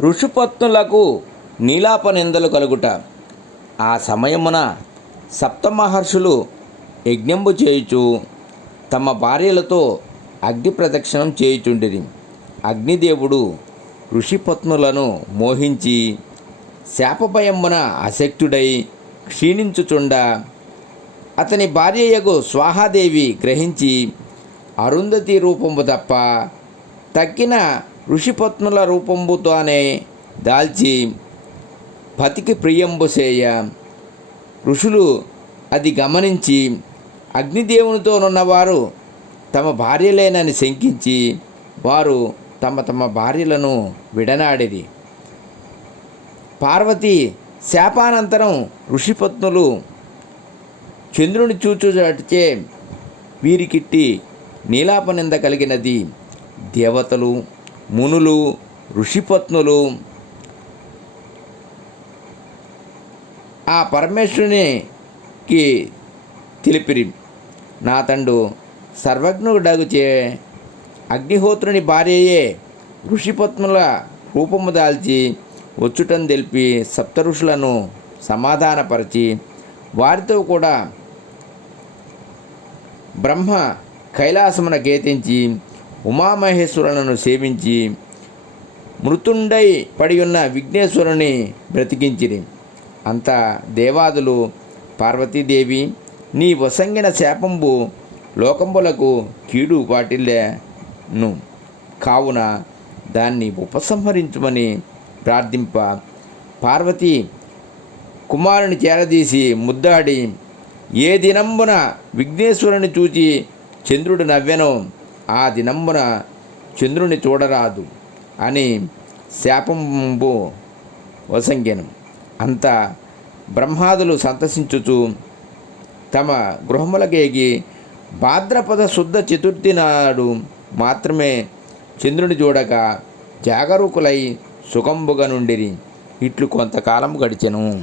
ఋషిపత్నులకు నీలాప నిందలు కలుగుట. ఆ సమయమున సప్తమహర్షులు యజ్ఞంబు చేయుచు తమ భార్యలతో అగ్ని ప్రదక్షిణం చేయుచుండిరి. అగ్నిదేవుడు ఋషిపత్నులను మోహించి శాపభయమున అశక్తుడై క్షీణించుచుండ అతని భార్యయగు స్వాహాదేవి గ్రహించి అరుంధతి రూపము తప్ప తక్కిన ఋషిపత్నుల రూపంబుతోనే దాల్చి పతికి ప్రియంబు చేయ ఋషులు అది గమనించి అగ్నిదేవునితోనున్నవారు తమ భార్యలేనని శంకించి వారు తమ తమ భార్యలను విడనాడేది పార్వతి శాపానంతరం ఋషిపత్నులు చంద్రుని చూచుచే వీరికిట్టి నీలాపనింద కలిగినది దేవతలు మునులు ఋషిపత్నులు ఆ పరమేశ్వరునికి తెలిపిరి. నా తండు సర్వజ్ఞుడగుచే అగ్నిహోత్రుని భార్యయే ఋషిపత్నుల రూపము దాల్చి వచ్చుటం తెలిపి సప్త ఋషులను సమాధానపరిచి వారితో కూడా బ్రహ్మ కైలాసమున గేతించి ఉమామహేశ్వరులను సేవించి మృతుండై పడి ఉన్న విఘ్నేశ్వరుని బ్రతికించిరి. అంత దేవాదులు పార్వతీదేవి నీ వసంగిన శాపంబు లోకంబులకు కీడు వాటిల్లేను. కావున దాన్ని ఉపసంహరించమని ప్రార్థింప. పార్వతి కుమారుని చేరదీసి ముద్దాడి. ఏ దినంబున విఘ్నేశ్వరుని చూచి చంద్రుడు నవ్వెను. ఆ దినమున చంద్రుని చూడరాదు అని శాపంబు వసంగెను. అంత బ్రహ్మాదులు సంతసించుచు తమ గృహములకేగి భాద్రపద శుద్ధ చతుర్థి నాడు మాత్రమే చంద్రుని చూడక జాగరూకులై సుఖంబుగా నుండిరి ఇట్లు కొంతకాలం గడిచెను.